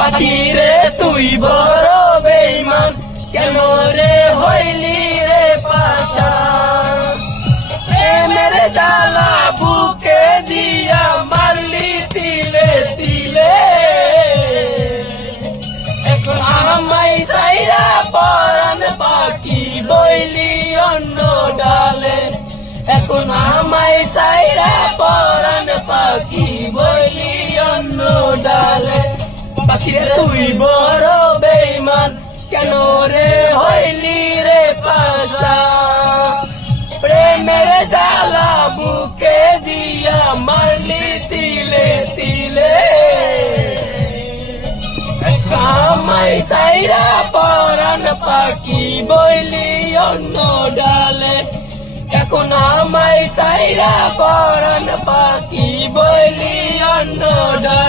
পাখিরে তুই বড় বেঈমান, কেন রে হইলি রে পাশান। প্রেমের জ্বালা বুকে দিয়া মারলি তিলে তিলে, এখন আমায় সাইরা পরাণ পাখি বইলি অন্য ডালে। এখন আমায় সাইরা পরাণ পাখি বইলি অন্য ডালে। পাখিরে তুই বড় বেঈমান, কেন রে হইলি রে পাশান। প্রেমের জ্বালা বুকে দিয়া মারলি তিলে তিলে, আমায় সাইরা পরাণ পাখি বইলি অন্য ডালে। এখন আমায় সাইরা পরাণ পাখি বইলি অন্য ডালে।